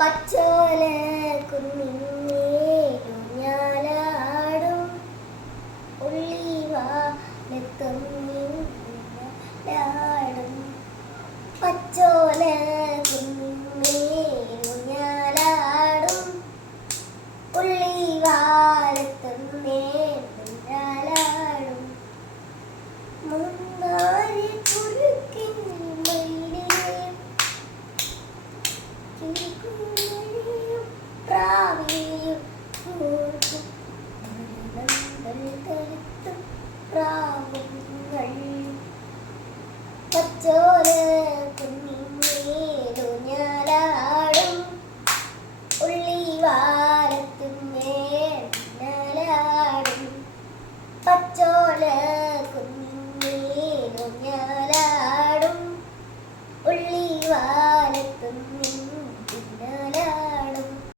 പച്ചോല കുഞ്ഞാലാടും ഉള്ളിവാടും പച്ചോല കുഞ്ഞാലാടും ഉള്ളിവാലത്തുന്നേലാടും മുന്നാരി കുറുക്കിൻ മയിലെയും പ്രാവിയും പ്രാ